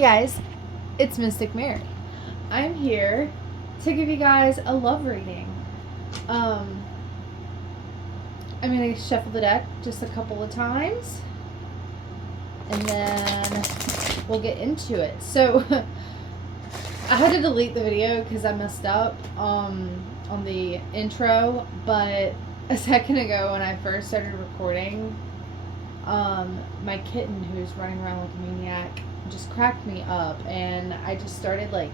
Hey guys, it's Mystic Mary. I'm here to give you guys a love reading. I'm going to shuffle the deck just a couple of times and then we'll get into it. So I had to delete the video because I messed up on the intro, but a second ago when I first started recording, my kitten, who's running around like a maniac, just cracked me up, and I just started I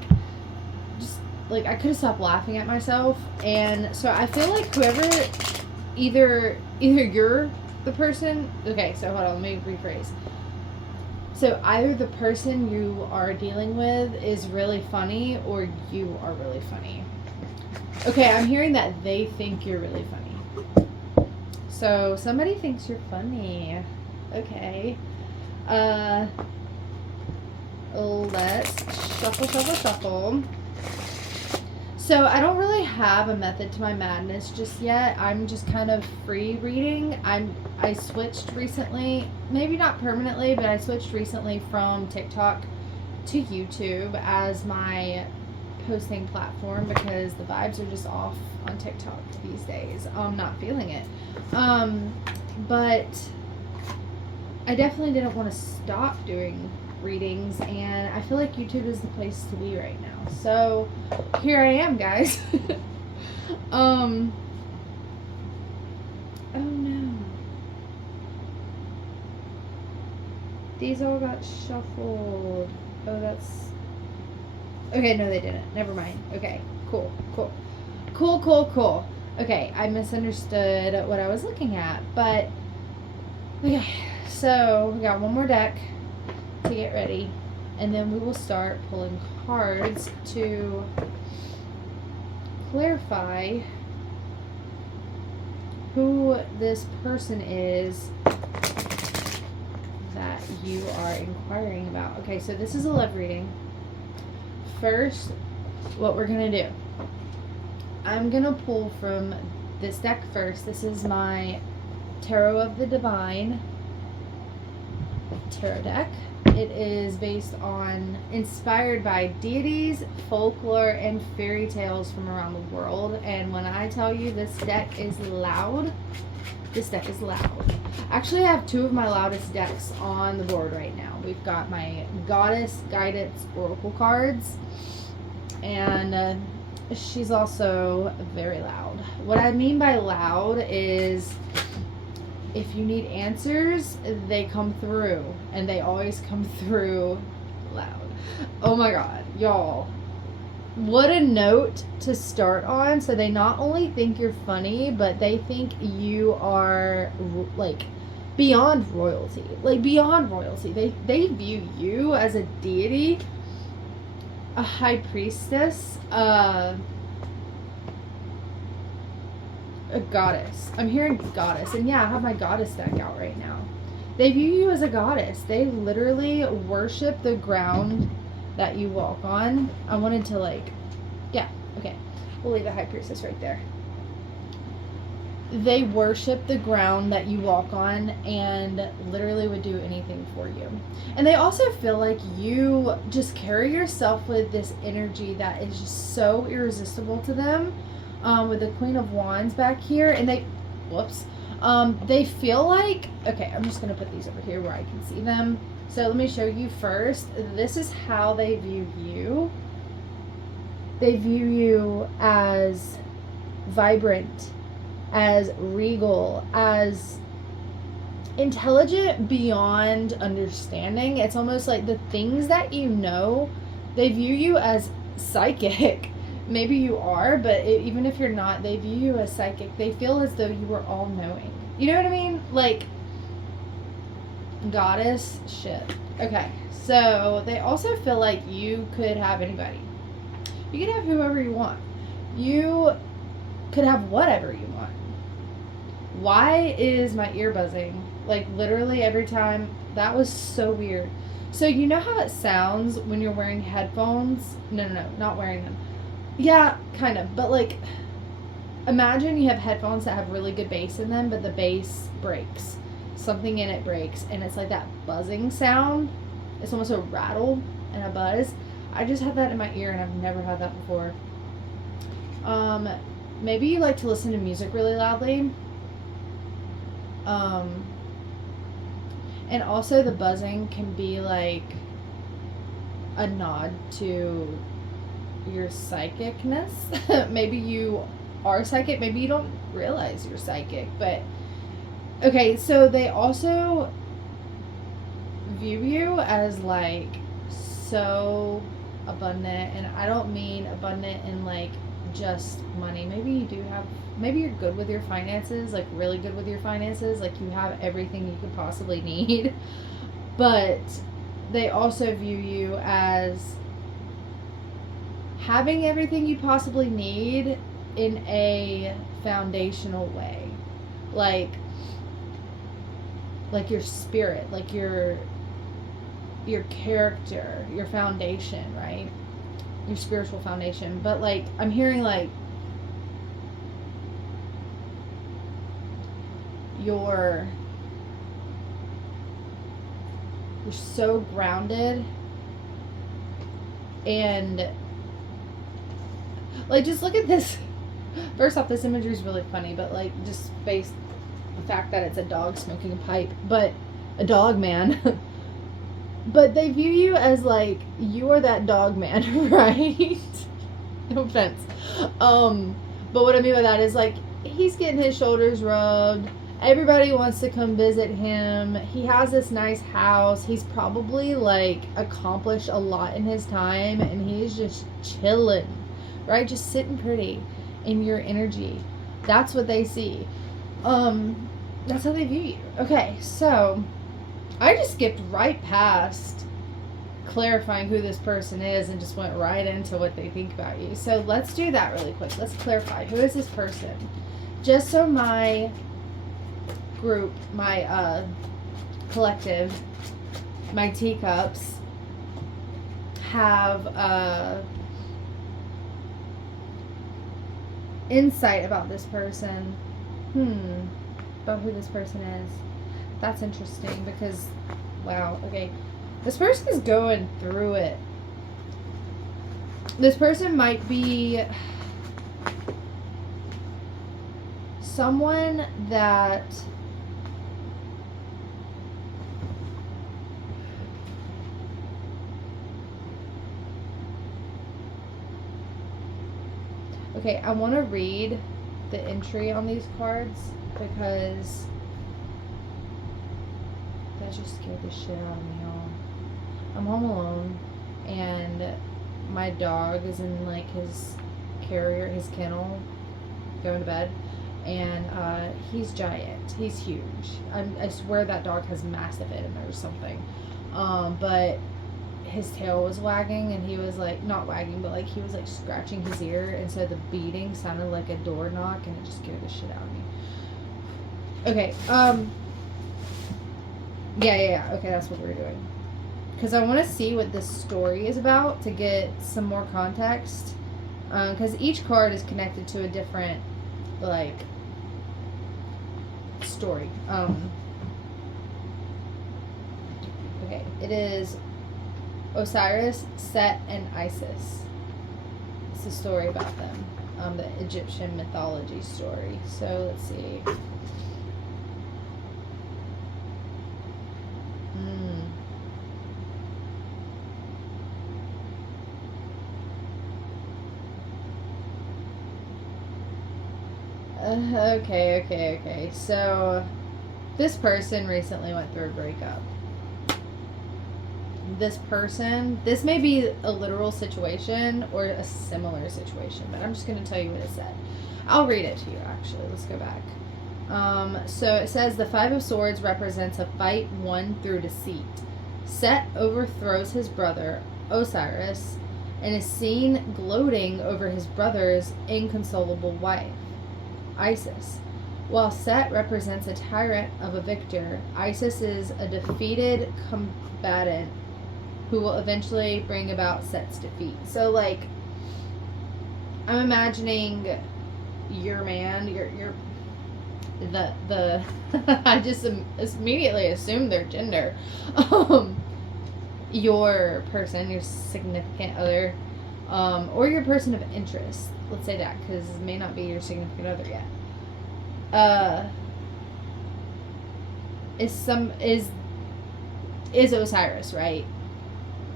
couldn't stop laughing at myself. And so I feel like whoever, either you're the person, okay, so hold on, let me rephrase. So either the person you are dealing with is really funny or you are really funny. Okay, I'm hearing that they think you're really funny. So somebody thinks you're funny. Okay. Let's shuffle. So I don't really have a method to my madness just yet. I'm just kind of free reading. I switched recently, maybe not permanently, but I switched recently from TikTok to YouTube as my posting platform because the vibes are just off on TikTok these days. I'm not feeling it. But I definitely didn't want to stop doing readings, and I feel like YouTube is the place to be right now. So here I am, guys. Oh no. These all got shuffled. Oh, that's... Okay, no they didn't. Never mind. Okay, cool. Okay, I misunderstood what I was looking at, but... Okay, so we got one more deck to get ready, and then we will start pulling cards to clarify who this person is that you are inquiring about. Okay, so this is a love reading. First, what we're gonna do, I'm gonna pull from this deck first. This is my Tarot of the Divine tarot deck. It is inspired by deities, folklore, and fairy tales from around the world. And when I tell you this deck is loud, this deck is loud. Actually, I have two of my loudest decks on the board right now. We've got my Goddess Guidance Oracle cards, and she's also very loud. What I mean by loud is if you need answers, they come through, and they always come through loud. Oh my god, y'all. What a note to start on. So they not only think you're funny, but they think you are beyond royalty. Beyond royalty. They view you as a deity, a high priestess, a goddess. I'm hearing goddess. And yeah, I have my goddess deck out right now. They view you as a goddess. They literally worship the ground that you walk on. I wanted to yeah, okay. We'll leave the high priestess right there. They worship the ground that you walk on and literally would do anything for you. And they also feel like you just carry yourself with this energy that is just so irresistible to them. With the Queen of Wands back here, and they feel like, okay, I'm just going to put these over here where I can see them. So let me show you first. This is how they view you. They view you as vibrant, as regal, as intelligent beyond understanding. It's almost like the things that you know, they view you as psychic. Maybe you are, but even if you're not, they view you as psychic. They feel as though you are all-knowing. You know what I mean? Goddess shit. Okay, so they also feel like you could have anybody. You could have whoever you want. You could have whatever you want. Why is my ear buzzing? Literally every time. That was so weird. So you know how it sounds when you're wearing headphones? No, not wearing them. Yeah, kind of. But imagine you have headphones that have really good bass in them, but the bass breaks. Something in it breaks, and it's like that buzzing sound. It's almost a rattle. and a buzz. I just had that in my ear, and I've never had that before. Maybe you like to listen to music really loudly. And also the buzzing can be like a nod to your psychicness. Maybe you are psychic. Maybe you don't realize you're psychic. But okay, so they also view you as like so abundant, and I don't mean abundant in like just money. Maybe you do have, maybe you're good with your finances, like really good with your finances, like you have everything you could possibly need. But they also view you as having everything you possibly need in a foundational way, like your spirit, like your character, your foundation, right? Your spiritual foundation. But like I'm hearing like you're so grounded, and like just look at this. First off, this imagery is really funny, but like just based the fact that it's a dog smoking a pipe, but a dog man. But they view you as like you are that dog man, right? No offense. But what I mean by that is like he's getting his shoulders rubbed. Everybody wants to come visit him. He has this nice house. He's probably like accomplished a lot in his time, and he's just chilling, right? Just sitting pretty in your energy. That's what they see. That's how they view you. Okay, so I just skipped right past clarifying who this person is and just went right into what they think about you. So let's do that really quick. Let's clarify. Who is this person? Just so my group, my collective, my teacups have insight about this person. About who this person is. That's interesting because, wow, okay. This person is going through it. This person might be someone that okay, I want to read the entry on these cards because that just scared the shit out of me, y'all. I'm home alone, and my dog is in like his carrier, his kennel, going to bed, and he's giant. He's huge. I swear that dog has massive edema or something. But his tail was wagging, and he was like, not wagging, but like he was like scratching his ear, and so the beating sounded like a door knock, and it just scared the shit out of me. Okay, yeah, okay, that's what we're doing. Because I want to see what this story is about to get some more context. Because each card is connected to a different, like, story. Okay, it is Osiris, Set, and Isis. It's a story about them. The Egyptian mythology story. So, let's see. Okay. So, this person recently went through a breakup. This may be a literal situation or a similar situation, but I'm just going to tell you what it said. I'll read it to you, actually. Let's go back. So it says, the Five of Swords represents a fight won through deceit. Set overthrows his brother, Osiris, and is seen gloating over his brother's inconsolable wife, Isis. While Set represents a tyrant of a victor, Isis is a defeated combatant who will eventually bring about Set's defeat. So, like, I'm imagining your man, I just immediately assumed their gender. your person, your significant other, or your person of interest. Let's say that, because it may not be your significant other yet. Is Osiris, right?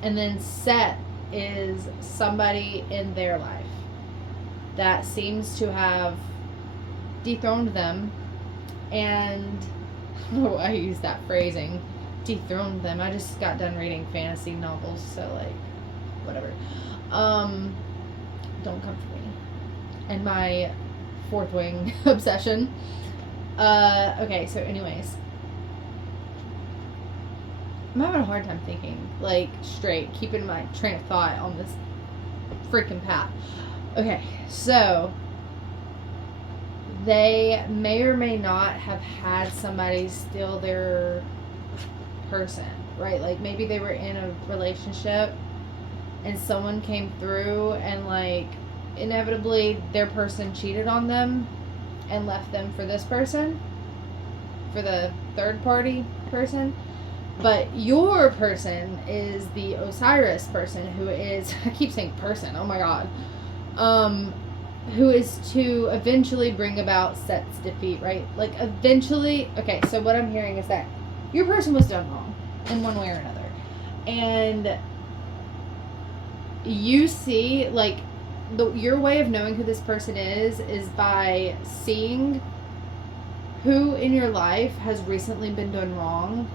And then Set is somebody in their life that seems to have dethroned them, and oh, I use that phrasing, dethroned them. I just got done reading fantasy novels, so like, whatever. Don't come for me. And my fourth wing obsession. Okay, so anyways. I'm having a hard time thinking, like, straight, keeping my train of thought on this freaking path. Okay, so they may or may not have had somebody steal their person, right? Like, maybe they were in a relationship and someone came through and, like, inevitably their person cheated on them and left them for this person, for the third party person. But your person is the Osiris person, who is, I keep saying person, oh my god, who is to eventually bring about Set's defeat, right? Like, eventually, okay, so what I'm hearing is that your person was done wrong in one way or another. And you see, like, your way of knowing who this person is by seeing who in your life has recently been done wrong,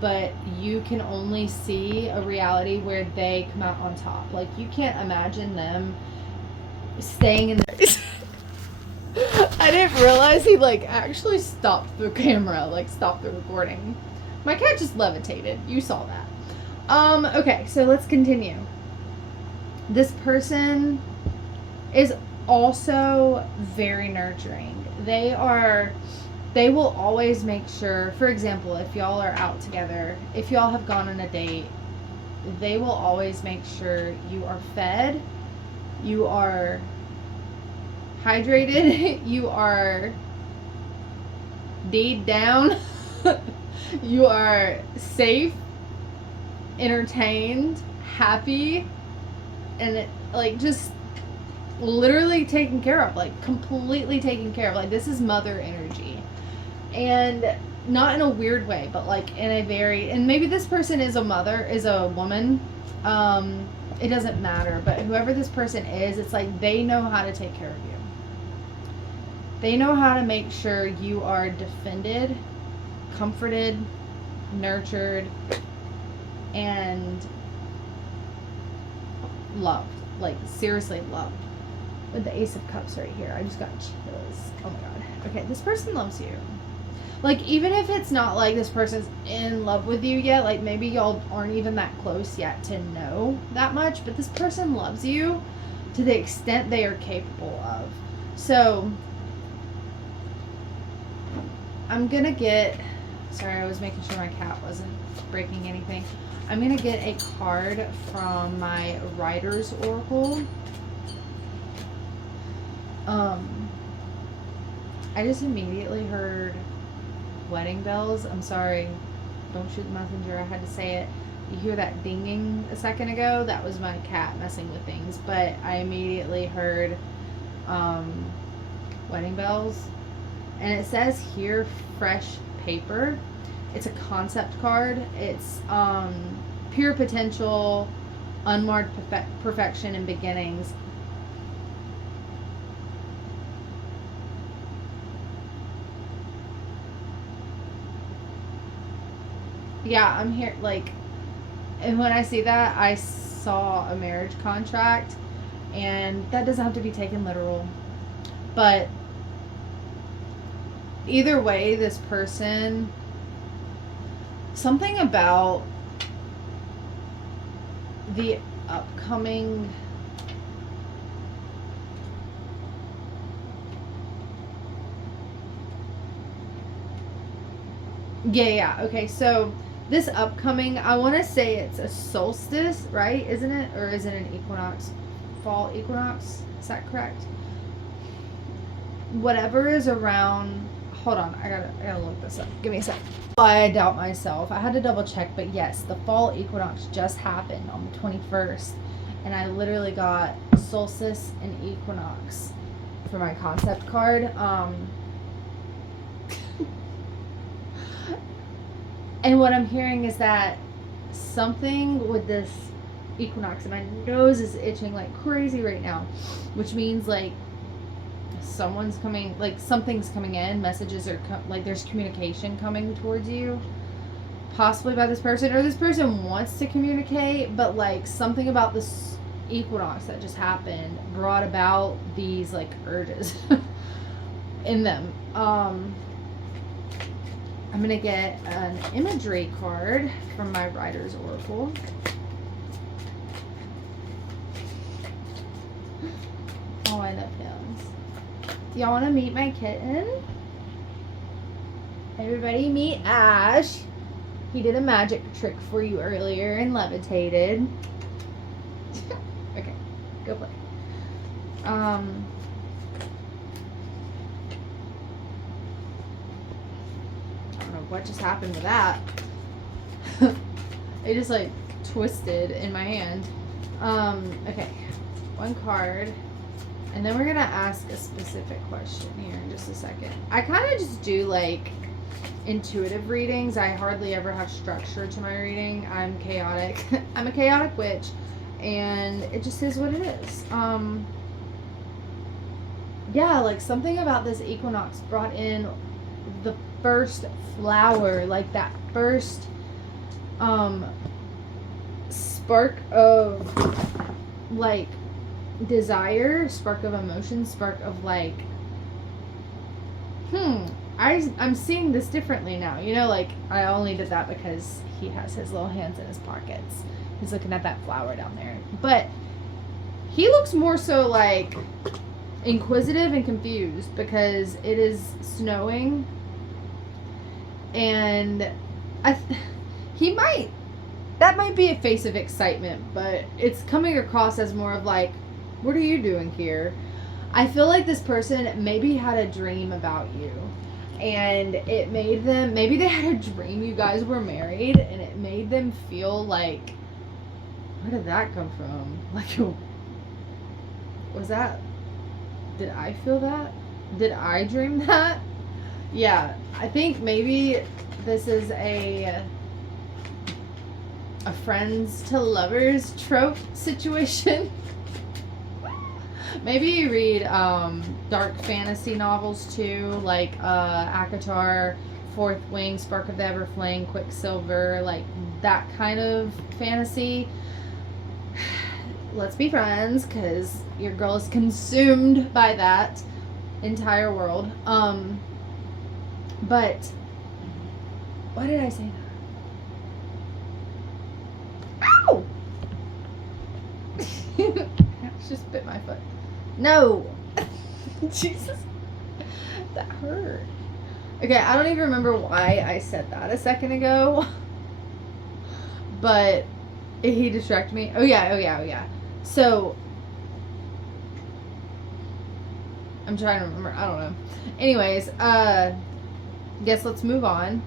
but you can only see a reality where they come out on top. Like, you can't imagine them staying in their... I didn't realize he, like, actually stopped the camera, like, stopped the recording. My cat just levitated. You saw that. Okay, so let's continue. This person is also very nurturing. They will always make sure, for example, if y'all are out together, if y'all have gone on a date, they will always make sure you are fed, you are hydrated, you are D'd down, you are safe, entertained, happy, and like just literally taken care of, like completely taken care of. Like, this is mother energy. And not in a weird way, but like in a very, and maybe this person is a woman, it doesn't matter, but whoever this person is, it's like they know how to take care of you. They know how to make sure you are defended, comforted, nurtured, and loved. Like, seriously loved. With the Ace of Cups right here, I just got chills. Oh my god. Okay, this person loves you. Like, even if it's not like this person's in love with you yet, like maybe y'all aren't even that close yet to know that much, but this person loves you to the extent they are capable of. So, I'm gonna get, sorry, I was making sure my cat wasn't breaking anything. I'm gonna get a card from my Writer's Oracle. I just immediately heard wedding bells. I'm sorry, don't shoot the messenger, I had to say it. You hear that dinging a second ago? That was my cat messing with things, but I immediately heard wedding bells. And it says here, fresh paper. It's a concept card. It's pure potential, unmarred perfection and beginnings. Yeah, I'm here, like, and when I see that, I saw a marriage contract, and that doesn't have to be taken literal, but either way, this person, something about the upcoming, yeah, okay, so this upcoming, I want to say it's a solstice, right? Isn't it? Or is it an equinox? Fall equinox? Is that correct? Whatever is around hold on, I gotta look this up. Give me a sec. I doubt myself. I had to double check, but yes, the fall equinox just happened on the 21st, and I literally got solstice and equinox for my concept card. And what I'm hearing is that something with this equinox, and my nose is itching like crazy right now, which means like someone's coming, like something's coming in, messages are like there's communication coming towards you, possibly by this person, or this person wants to communicate, but like something about this equinox that just happened brought about these like urges in them. I'm gonna get an imagery card from my Writer's Oracle. Oh, I love him. Y'all want to meet my kitten? Everybody meet Ash. He did a magic trick for you earlier and levitated. Okay, go play. I don't know what just happened with that. It just like twisted in my hand. Okay, one card. And then we're going to ask a specific question here in just a second. I kind of just do like intuitive readings. I hardly ever have structure to my reading. I'm chaotic. I'm a chaotic witch, and it just is what it is. Yeah, like something about this equinox brought in the first flower, like that first spark of like desire, spark of emotion, spark of like I'm seeing this differently now, you know, like I only did that because he has his little hands in his pockets. He's looking at that flower down there, but he looks more so like inquisitive and confused because it is snowing, and that might be a face of excitement, but it's coming across as more of like, what are you doing here? I feel like this person maybe had a dream about you, and it made them, maybe they had a dream you guys were married, and it made them feel like, where did that come from? Like, was that, did I feel that? Did I dream that? Yeah, I think maybe this is a friends to lovers trope situation. Maybe you read dark fantasy novels too, like ACOTAR, Fourth Wing, Spark of the Everflame, Quicksilver, like that kind of fantasy. Let's be friends, because your girl is consumed by that entire world. But why did I say that? Ow! Just bit my foot. No! Jesus. That hurt. Okay, I don't even remember why I said that a second ago. But he distracted me. Oh yeah. So, I'm trying to remember. I don't know. Anyways, guess let's move on.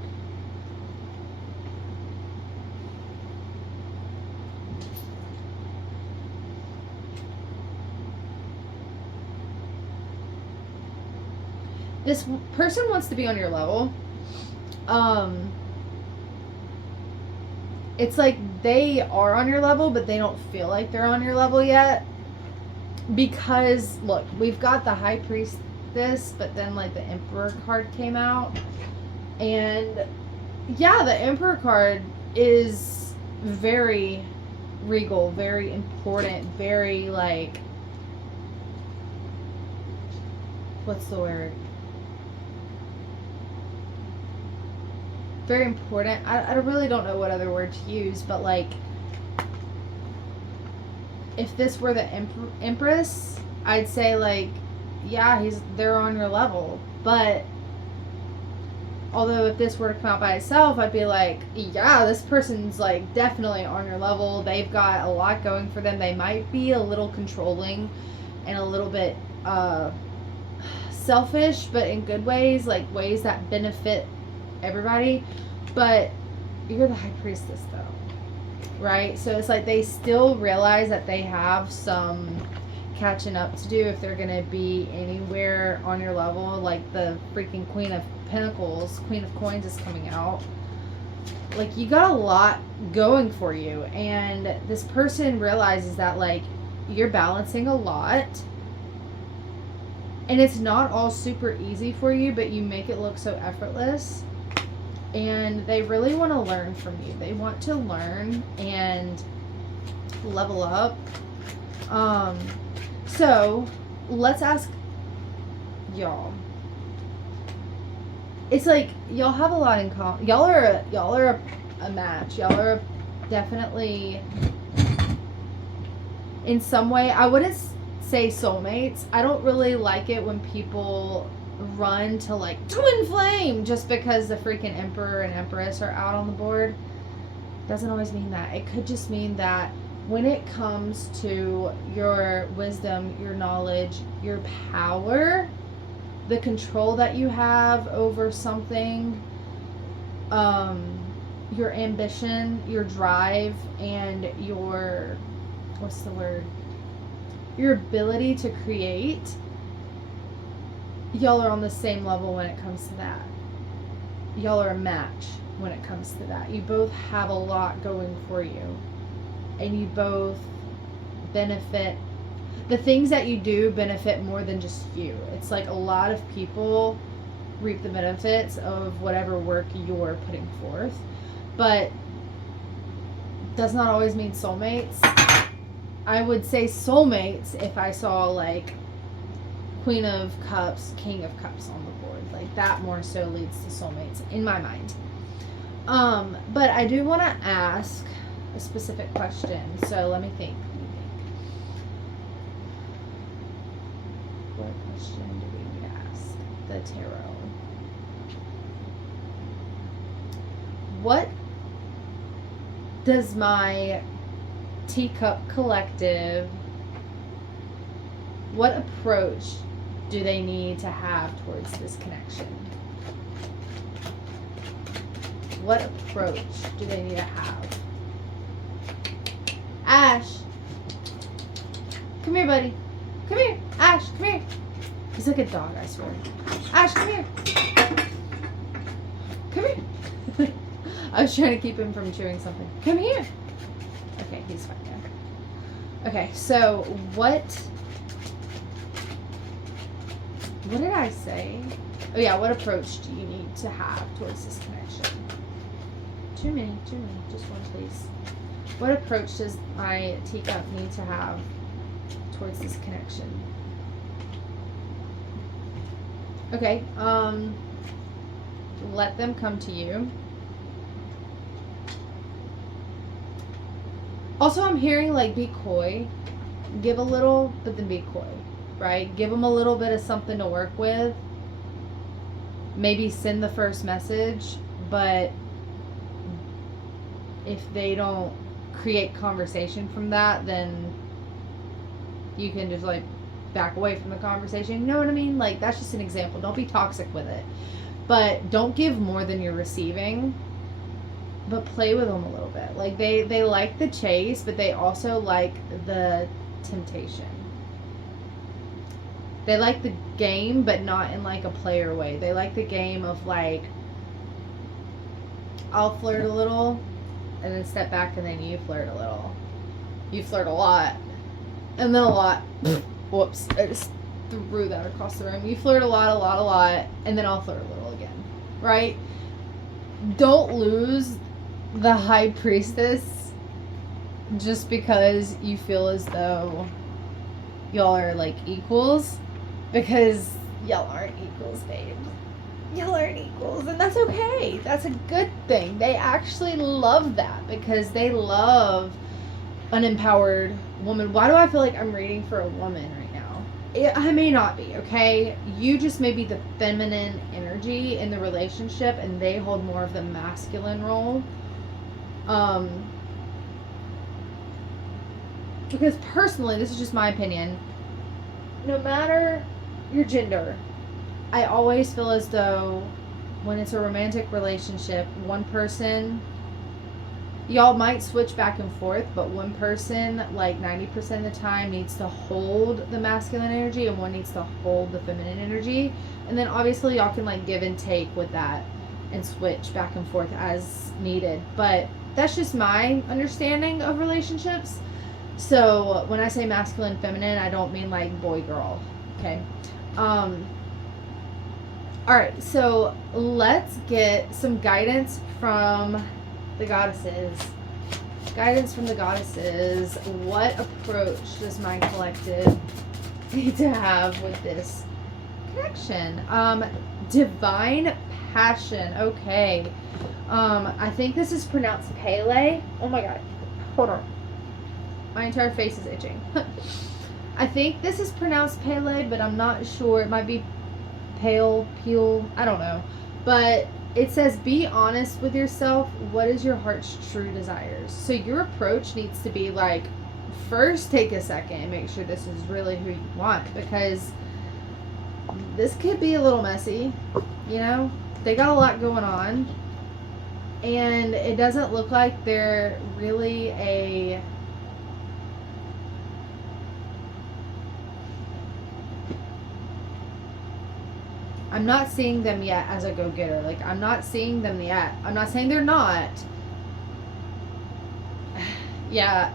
This person wants to be on your level. It's like they are on your level, but they don't feel like they're on your level yet. Because, look, we've got the High Priestess, but then, like, the Emperor card came out. And, yeah, the Emperor card is very regal, very important, very, like, what's the word? Very important. I really don't know what other word to use, but like, if this were the Empress, I'd say like, yeah, they're on your level. But although if this were to come out by itself, I'd be like, yeah, this person's like definitely on your level. They've got a lot going for them. They might be a little controlling and a little bit selfish, but in good ways, like ways that benefit everybody. But you're the high priestess, though, right? So it's like they still realize that they have some catching up to do if they're gonna be anywhere on your level. Like the freaking Queen of Pentacles, Queen of Coins is coming out. Like, you got a lot going for you, and this person realizes that, like, you're balancing a lot, and it's not all super easy for you, but you make it look so effortless. And they really want to learn from you. They want to learn and level up. So let's ask y'all. It's like y'all have a lot in common. Y'all are a match. Y'all are definitely, in some way, I wouldn't say soulmates. I don't really like it when people run to like twin flame just because the freaking emperor and empress are out on the board. Doesn't always mean that. It could just mean that when it comes to your wisdom, your knowledge, your power, the control that you have over something, your ambition, your drive, and your, what's the word? Your ability to create, y'all are on the same level when it comes to that. Y'all are a match when it comes to that. You both have a lot going for you, and you both benefit. The things that you do benefit more than just you. It's like a lot of people reap the benefits of whatever work you're putting forth, but does not always mean soulmates. I would say soulmates if I saw like Queen of Cups, King of Cups on the board. Like that more so leads to soulmates in my mind. But I do want to ask a specific question. So let me think. What question do we need to ask the tarot? What does my teacup collective, what approach do they need to have towards this connection? What approach do they need to have? Ash, come here, buddy. Come here. Ash, come here. He's like a dog, I swear. Ash, come here. Come here. I was trying to keep him from chewing something. Come here. Okay, he's fine now. Okay, so what did I say? Oh yeah, what approach do you need to have towards this connection? Too many. Just one, please. What approach does my teacup need to have towards this connection? Okay, let them come to you. Also, I'm hearing like be coy. Give a little, but then be coy, right? Give them a little bit of something to work with. Maybe send the first message, but if they don't create conversation from that, then you can just like back away from the conversation. You know what I mean? Like, that's just an example. Don't be toxic with it, but don't give more than you're receiving, but play with them a little bit. Like they like the chase, but they also like the temptation. They like the game, but not in like a player way. They like the game of like, I'll flirt a little and then step back, and then you flirt a little. You flirt a lot and then a lot. Whoops, I just threw that across the room. You flirt a lot, and then I'll flirt a little again, right? Don't lose the high priestess just because you feel as though y'all are like equals, because y'all aren't equals, babe. Y'all aren't equals, and that's okay. That's a good thing. They actually love that because they love an empowered woman. Why do I feel like I'm reading for a woman right now? I may not be, okay? You just may be the feminine energy in the relationship, and they hold more of the masculine role. Because personally, this is just my opinion, no matter your gender, I always feel as though when it's a romantic relationship, one person, y'all might switch back and forth, but one person, like 90% of the time, needs to hold the masculine energy and one needs to hold the feminine energy. And then obviously y'all can like give and take with that and switch back and forth as needed. But that's just my understanding of relationships. So when I say masculine, feminine, I don't mean like boy, girl. Okay. All right, so let's get some guidance from the goddesses. Guidance from the goddesses. What approach does my collective need to have with this connection? Divine passion. Okay. I think this is pronounced Pele. Oh my god. Hold on. My entire face is itching. I think this is pronounced Pele, but I'm not sure. It might be pale, I don't know. But it says, be honest with yourself. What is your heart's true desires? So your approach needs to be like, first take a second and make sure this is really who you want, because this could be a little messy, you know? They got a lot going on, and it doesn't look like they're really I'm not seeing them yet as a go-getter. Like, I'm not seeing them yet. I'm not saying they're not. Yeah,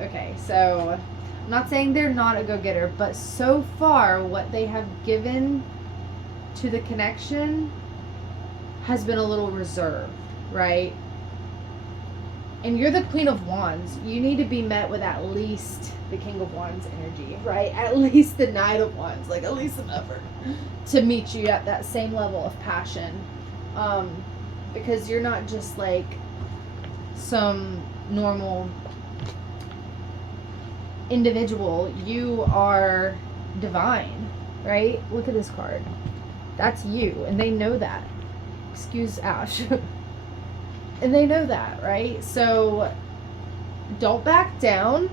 okay. So, I'm not saying they're not a go-getter, but so far, what they have given to the connection has been a little reserved, right? And you're the Queen of Wands. You need to be met with at least the King of Wands energy, right? At least the Knight of Wands, like at least some effort to meet you at that same level of passion. Because you're not just like some normal individual. You are divine, right? Look at this card. That's you, and they know that. Excuse Ash. And they know that, right? So don't back down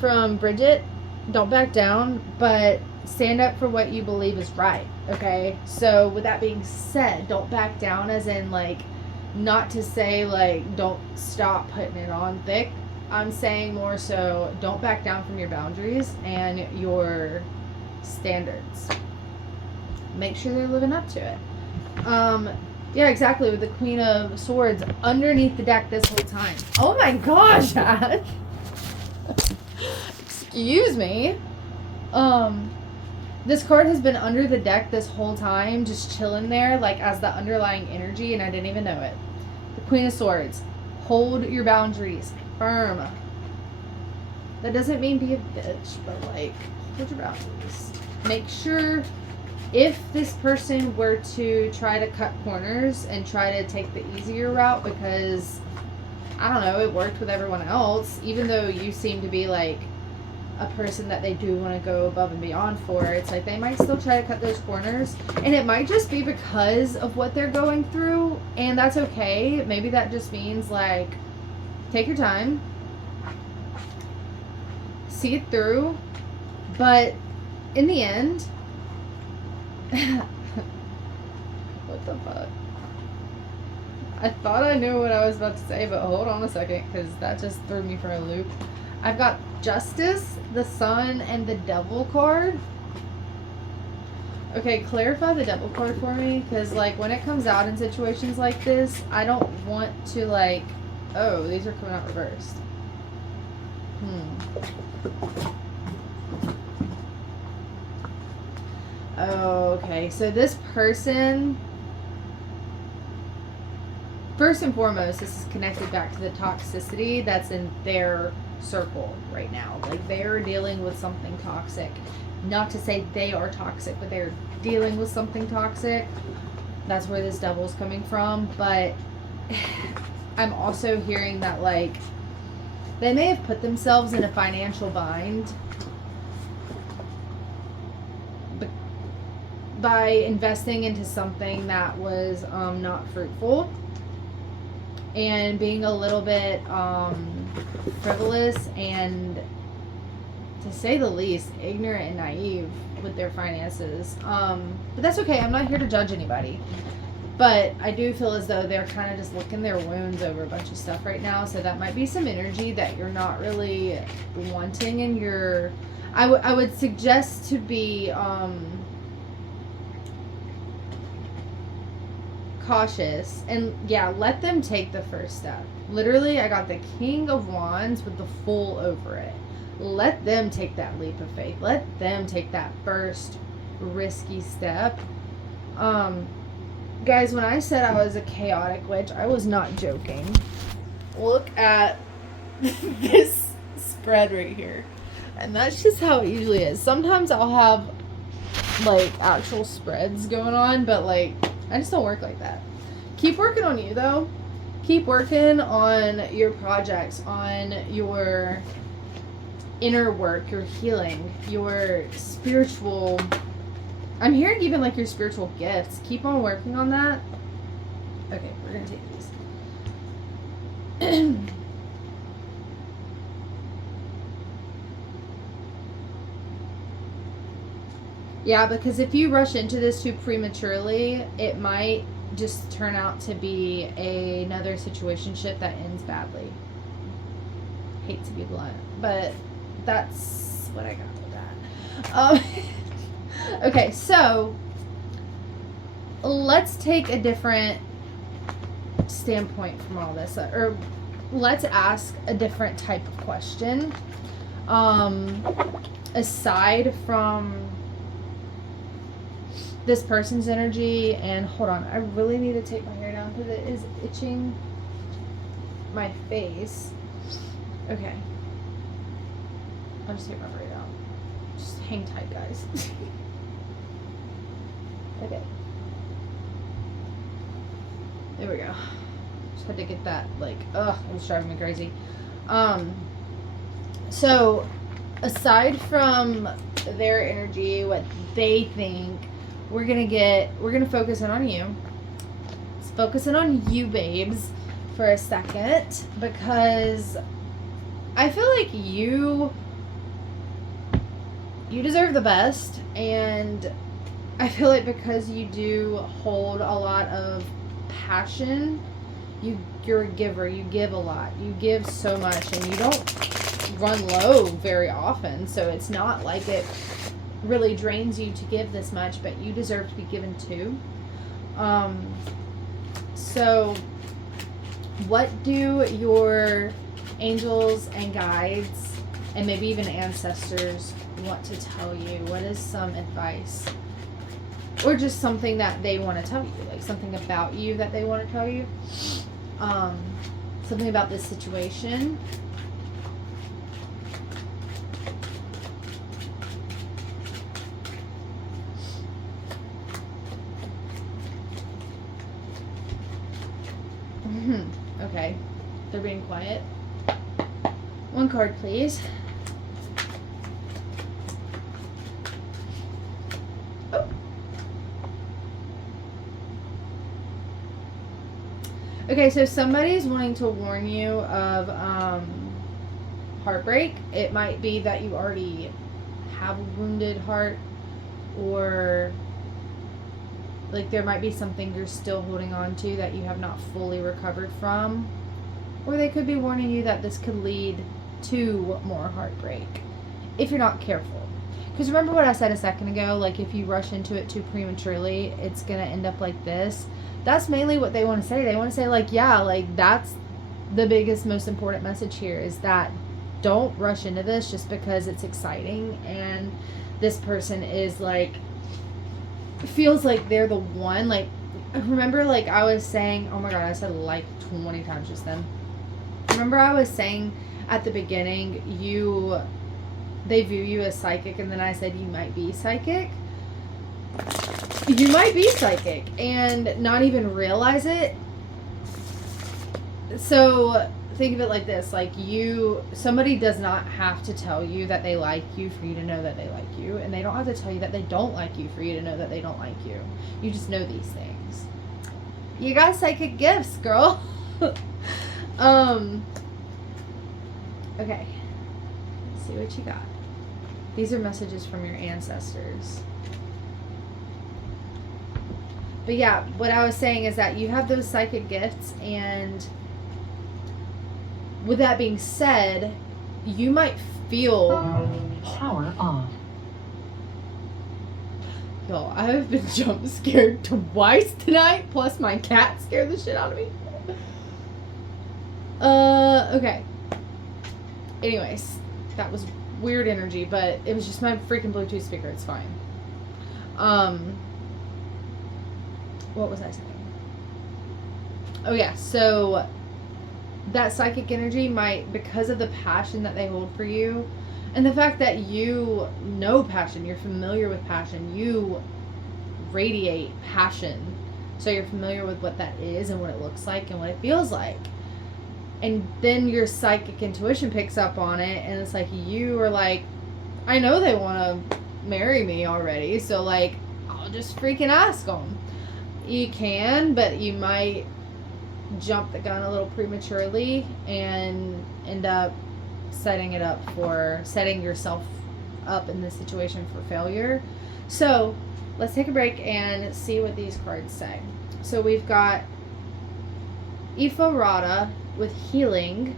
from Bridget. Don't back down, but stand up for what you believe is right, okay? So with that being said, don't back down as in like, not to say like don't stop putting it on thick. I'm saying more so don't back down from your boundaries and your standards. Make sure they're living up to it. Yeah, exactly, with the Queen of Swords underneath the deck this whole time. Oh my gosh, Ash. Excuse me. This card has been under the deck this whole time, just chilling there, like as the underlying energy, and I didn't even know it. The Queen of Swords. Hold your boundaries firm. That doesn't mean be a bitch, but like, hold your boundaries. Make sure, if this person were to try to cut corners and try to take the easier route, because, I don't know, it worked with everyone else, even though you seem to be like a person that they do want to go above and beyond for, it's like they might still try to cut those corners, and it might just be because of what they're going through, and that's okay. Maybe that just means like, take your time, see it through, but in the end, what the fuck? I thought I knew what I was about to say, but hold on a second, because that just threw me for a loop. I've got Justice, the Sun, and the Devil card. Okay, clarify the Devil card for me, because like when it comes out in situations like this, I don't want to like, oh, these are coming out reversed. Oh, okay, so this person, first and foremost, this is connected back to the toxicity that's in their circle right now. Like, they're dealing with something toxic. Not to say they are toxic, but they're dealing with something toxic. That's where this Devil's coming from. But I'm also hearing that, like, they may have put themselves in a financial bind by investing into something that was not fruitful, and being a little bit frivolous and to say the least, ignorant and naive with their finances. But that's okay. I'm not here to judge anybody. But I do feel as though they're kind of just licking their wounds over a bunch of stuff right now. So that might be some energy that you're not really wanting in your... I would suggest to be cautious. And yeah, let them take the first step. Literally, I got the King of Wands with the Fool over it. Let them take that leap of faith. Let them take that first risky step. Guys, when I said I was a chaotic witch, I was not joking. Look at this spread right here. And that's just how it usually is. Sometimes I'll have, like, actual spreads going on, but, like, I just don't work like that. Keep working on you, though. Keep working on your projects, on your inner work, your healing, your spiritual... I'm hearing even like your spiritual gifts. Keep on working on that. Okay, we're going to take these. Yeah, because if you rush into this too prematurely, it might just turn out to be another situationship that ends badly. Hate to be blunt, but that's what I got with that. Okay, so let's take a different standpoint from all this, or let's ask a different type of question. Aside from this person's energy, and hold on, I really need to take my hair down because it is itching my face. Okay, I'll just take my braid out. Just hang tight, guys. Okay. There we go. Just had to get that, like, ugh, it was driving me crazy. So, aside from their energy, what they think, we're gonna focus in on you. Let's focus in on you, babes, for a second, because I feel like you deserve the best, and I feel like because you do hold a lot of passion, you're a giver. You give a lot. You give so much, and you don't run low very often. So it's not like it really drains you to give this much, but you deserve to be given too. So what do your angels and guides, and maybe even ancestors, want to tell you? What is some advice? Or just something that they want to tell you, like something about you that they want to tell you. Something about this situation. Okay, they're being quiet. One card, please. Okay, so somebody's wanting to warn you of heartbreak. It might be that you already have a wounded heart, or like there might be something you're still holding on to that you have not fully recovered from. Or they could be warning you that this could lead to more heartbreak if you're not careful. Because remember what I said a second ago, like if you rush into it too prematurely, it's going to end up like this. That's mainly what they want to say. They want to say, like, yeah, like, that's the biggest, most important message here, is that don't rush into this just because it's exciting and this person is, like, feels like they're the one. Like, remember, like, I was saying, oh my god, I said like 20 times just then. Remember I was saying at the beginning, they view you as psychic, and then I said you might be psychic? You might be psychic and not even realize it. So think of it like this, like somebody does not have to tell you that they like you for you to know that they like you, and they don't have to tell you that they don't like you for you to know that they don't like you. You just know these things. You got psychic gifts, girl. Okay, let's see what you got. These are messages from your ancestors. But yeah, what I was saying is that you have those psychic gifts, and with that being said, you might feel power off. Yo, I have been jump scared twice tonight, plus my cat scared the shit out of me. Okay. Anyways, that was weird energy, but it was just my freaking Bluetooth speaker. It's fine. What was I saying? Oh yeah, so that psychic energy might, because of the passion that they hold for you, and the fact that you know passion, you're familiar with passion, you radiate passion, so you're familiar with what that is and what it looks like and what it feels like. And then your psychic intuition picks up on it, and it's like you are like, I know they want to marry me already, so like, I'll just freaking ask them. You can, but you might jump the gun a little prematurely and end up setting yourself up in this situation for failure. So let's take a break and see what these cards say. So we've got Ifarada with healing.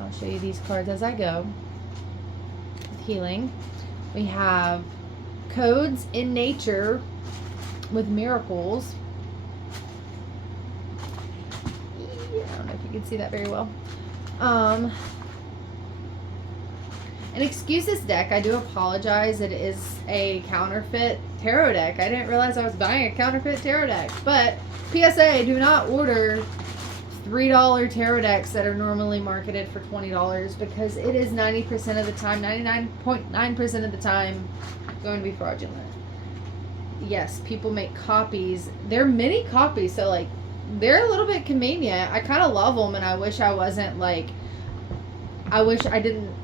I'll show you these cards as I go. With healing. We have codes in nature with miracles. I don't know if you can see that very well. And excuse this deck. I do apologize. It is a counterfeit tarot deck. I didn't realize I was buying a counterfeit tarot deck. But PSA, do not order $3 tarot decks that are normally marketed for $20, because it is 90% of the time, 99.9% of the time, going to be fraudulent. Yes, people make copies. They're mini copies, so like they're a little bit convenient. I kind of love them, and I wish I wasn't like, I wish I didn't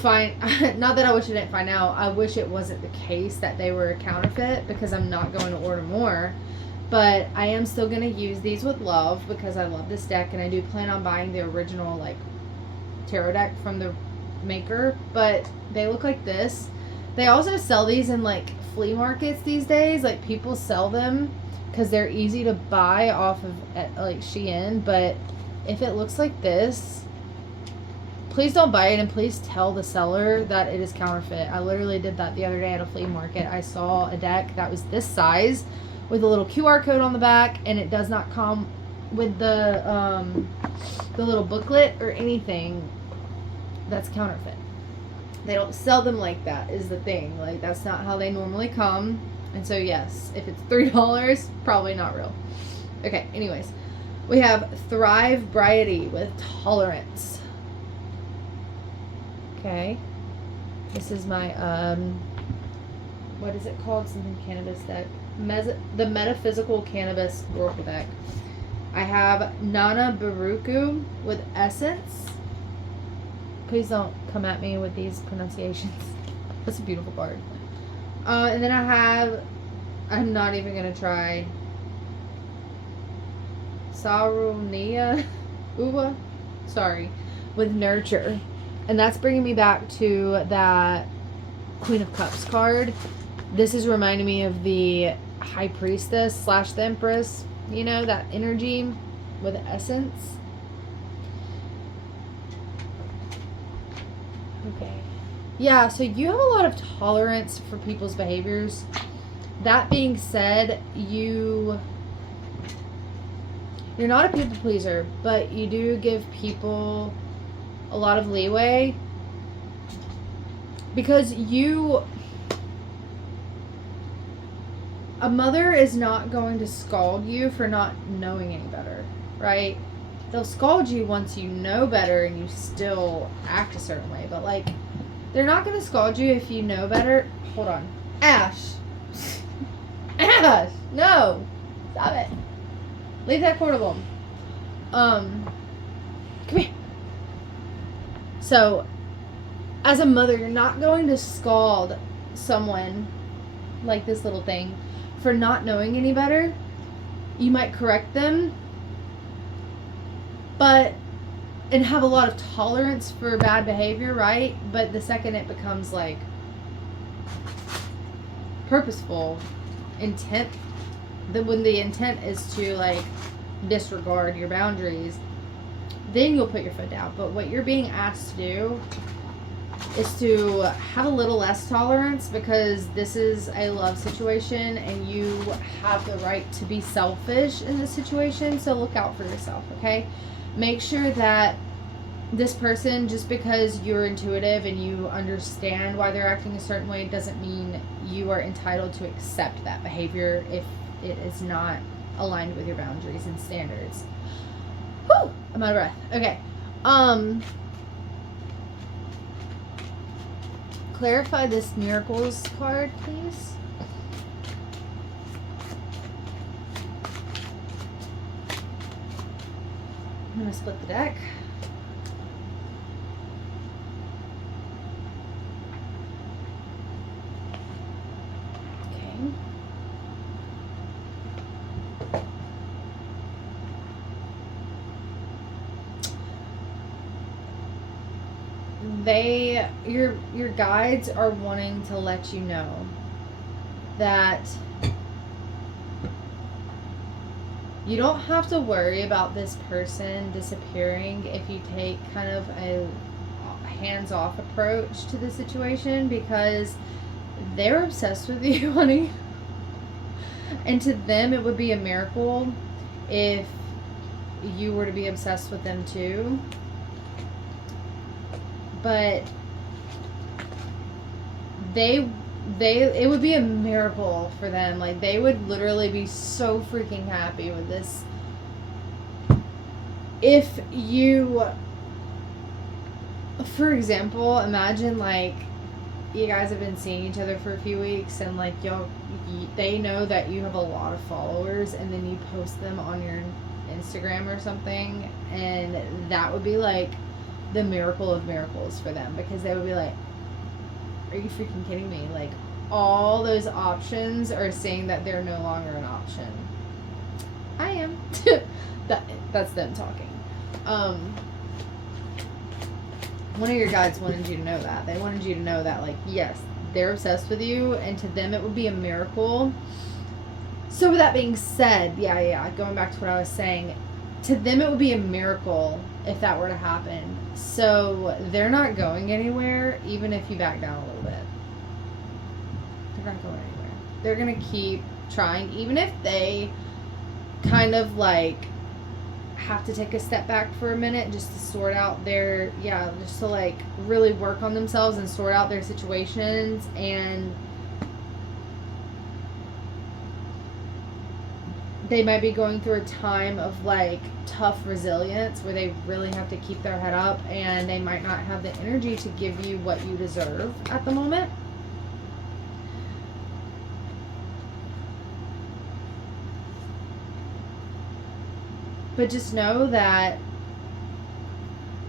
find, not that I wish I didn't find out, I wish it wasn't the case that they were a counterfeit, because I'm not going to order more. But I am still going to use these with love, because I love this deck, and I do plan on buying the original like tarot deck from the maker. But they look like this. They also sell these in like flea markets these days. Like, people sell them because they're easy to buy off of like Shein. But if it looks like this, please don't buy it, and please tell the seller that it is counterfeit. I literally did that the other day at a flea market. I saw a deck that was this size with a little QR code on the back, and it does not come with the little booklet or anything. That's counterfeit. They don't sell them like that, is the thing. Like, that's not how they normally come. And so yes, if it's $3, probably not real. Okay, anyways, we have Thrive Briety with Tolerance. Okay, this is my what is it called? Something cannabis deck. The Metaphysical Cannabis Oracle deck. I have Nana Baruku with Essence. Please don't come at me with these pronunciations. That's a beautiful card. And then I have, I'm not even going to try, Sarunia Uwa, sorry, with Nurture. And that's bringing me back to that Queen of Cups card. This is reminding me of the High Priestess / the Empress, you know, that energy with Essence. Okay. Yeah, so you have a lot of tolerance for people's behaviors. That being said, you're not a people pleaser, but you do give people a lot of leeway, because a mother is not going to scold you for not knowing any better, right? They'll scold you once you know better and you still act a certain way, but like, they're not going to scold you if you know better. Hold on. Ash. Ash! No! Stop it. Leave that cord alone. Come here. So, as a mother, you're not going to scald someone like this little thing for not knowing any better. You might correct them, but and have a lot of tolerance for bad behavior, right? But the second it becomes like purposeful intent, when the intent is to like disregard your boundaries, then you'll put your foot down. But what you're being asked to do is to have a little less tolerance, because this is a love situation and you have the right to be selfish in this situation. So look out for yourself, okay? Make sure that this person, just because you're intuitive and you understand why they're acting a certain way, doesn't mean you are entitled to accept that behavior if it is not aligned with your boundaries and standards. Whew, I'm out of breath. Okay. Clarify this miracles card, please. I'm going to split the deck. Okay. Your guides are wanting to let you know that you don't have to worry about this person disappearing if you take kind of a hands-off approach to the situation, because they're obsessed with you, honey. And to them, it would be a miracle if you were to be obsessed with them too. But it would be a miracle for them. Like, they would literally be so freaking happy with this. If you, for example, imagine like you guys have been seeing each other for a few weeks, and like they know that you have a lot of followers, and then you post them on your Instagram or something, and that would be like the miracle of miracles for them, because they would be like, are you freaking kidding me? Like, all those options are saying that they're no longer an option. I am. That's them talking. One of your guides wanted you to know that. They wanted you to know that, like, yes, they're obsessed with you, and to them it would be a miracle. So with that being said, going back to what I was saying, to them it would be a miracle if that were to happen. So they're not going anywhere, even if you back down a little bit. They're not going anywhere. They're going to keep trying, even if they kind of like have to take a step back for a minute just to sort out just to like really work on themselves and sort out their situations. And they might be going through a time of like tough resilience where they really have to keep their head up, and they might not have the energy to give you what you deserve at the moment. But just know that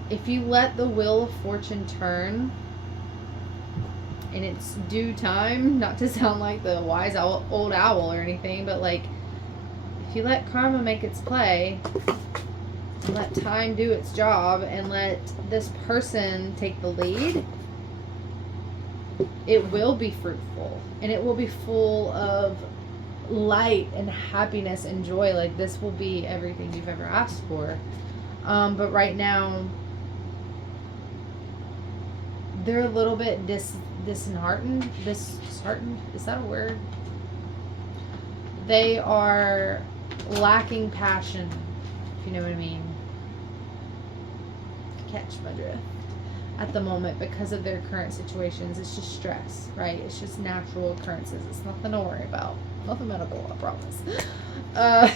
if you let the wheel of fortune turn in its due time, not to sound like the wise old owl or anything, but like, if you let karma make its play, let time do its job, and let this person take the lead, it will be fruitful, and it will be full of light and happiness and joy. Like, this will be everything you've ever asked for. But right now, they're a little bit disheartened. Disheartened? Is that a word? They are lacking passion, if you know what I mean. Catch my drift. At the moment, because of their current situations, it's just stress, right? It's just natural occurrences. It's nothing to worry about. Nothing medical, I promise. I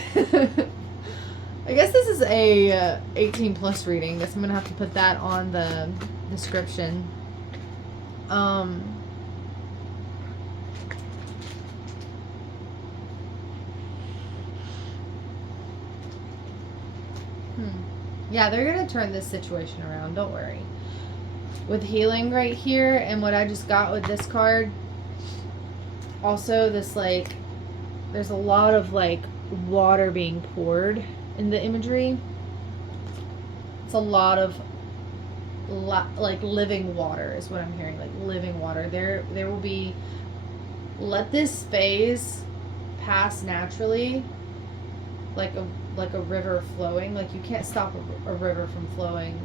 guess this is a 18 plus reading. Guess I'm gonna have to put that on the description. Yeah, they're gonna turn this situation around. Don't worry. With healing right here, and what I just got with this card, also this like, there's a lot of like water being poured in the imagery. It's a lot of like living water is what I'm hearing. Like living water. There will be, let this phase pass naturally, like a river flowing. Like you can't stop a river from flowing.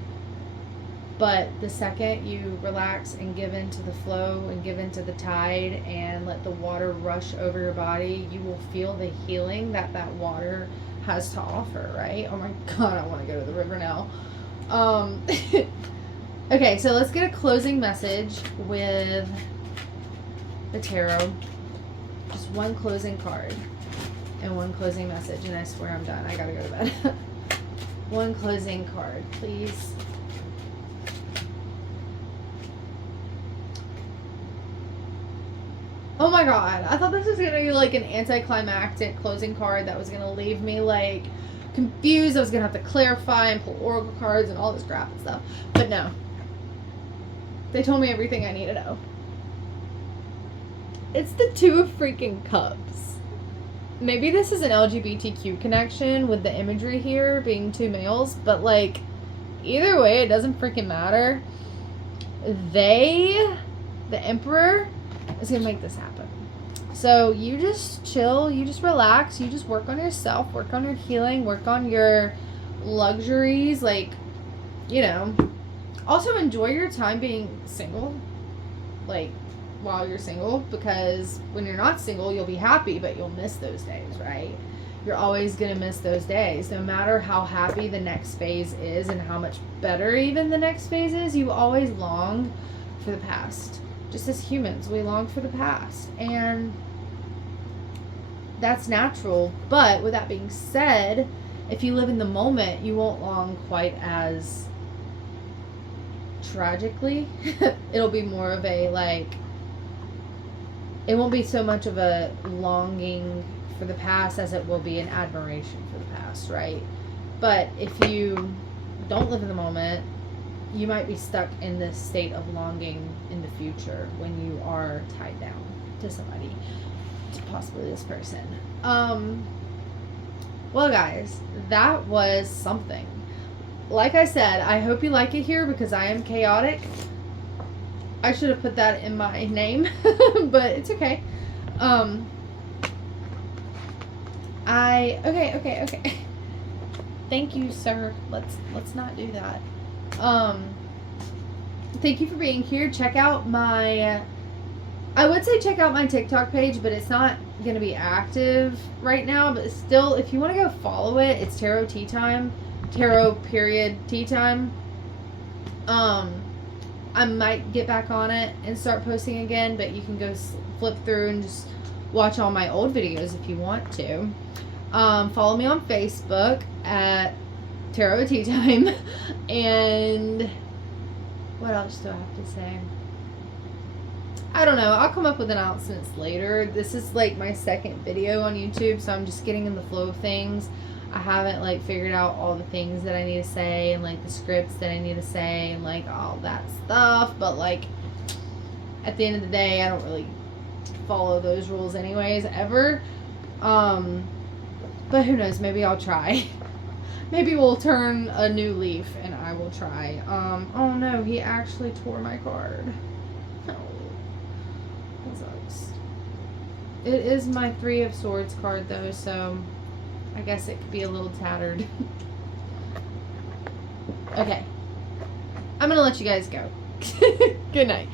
But the second you relax and give into the flow and give into the tide and let the water rush over your body, you will feel the healing that water has to offer, right? Oh my God, I want to go to the river now. Okay, so let's get a closing message with the tarot. Just one closing card and one closing message, and I swear I'm done. I gotta go to bed. One closing card, please. Oh my God, I thought this was gonna be like an anticlimactic closing card that was gonna leave me like confused. I was gonna have to clarify and pull oracle cards and all this crap and stuff. But no. They told me everything I need to know. It's the Two of freaking Cups. Maybe this is an LGBTQ connection with the imagery here being two males, but like either way, it doesn't freaking matter. The Emperor is gonna make this happen. So you just chill, you just relax, you just work on yourself, work on your healing, work on your luxuries, like, you know. Also enjoy your time being single, like while you're single, because when you're not single, you'll be happy, but you'll miss those days, right? You're always gonna miss those days. No matter how happy the next phase is and how much better even the next phase is, you always long for the past. Just as humans, we long for the past. And that's natural. But with that being said, if you live in the moment, you won't long quite as tragically. It'll be more of a like, it won't be so much of a longing for the past as it will be an admiration for the past, right? But if you don't live in the moment, you might be stuck in this state of longing in the future when you are tied down to somebody, to possibly this person. Well guys, that was something. Like I said, I hope you like it here because I am chaotic. I should have put that in my name, but it's okay. Okay. Thank you, sir. Let's not do that. Thank you for being here. Check out my, I would say check out my TikTok page, but it's not going to be active right now, but still, if you want to go follow it, it's tarot.teatime, tarot.teatime. I might get back on it and start posting again, but you can go flip through and just watch all my old videos if you want to. Follow me on Facebook at tarot.teatime. And what else do I have to say? I don't know. I'll come up with announcements later. This is like my second video on YouTube, so I'm just getting in the flow of things. I haven't like figured out all the things that I need to say and like the scripts that I need to say and like all that stuff, but like at the end of the day, I don't really follow those rules anyways ever. But who knows, maybe I'll try. Maybe we'll turn a new leaf and I will try. Oh no, he actually tore my card. Oh, that sucks. It is my Three of Swords card though, so I guess it could be a little tattered. Okay. I'm gonna let you guys go. Good night.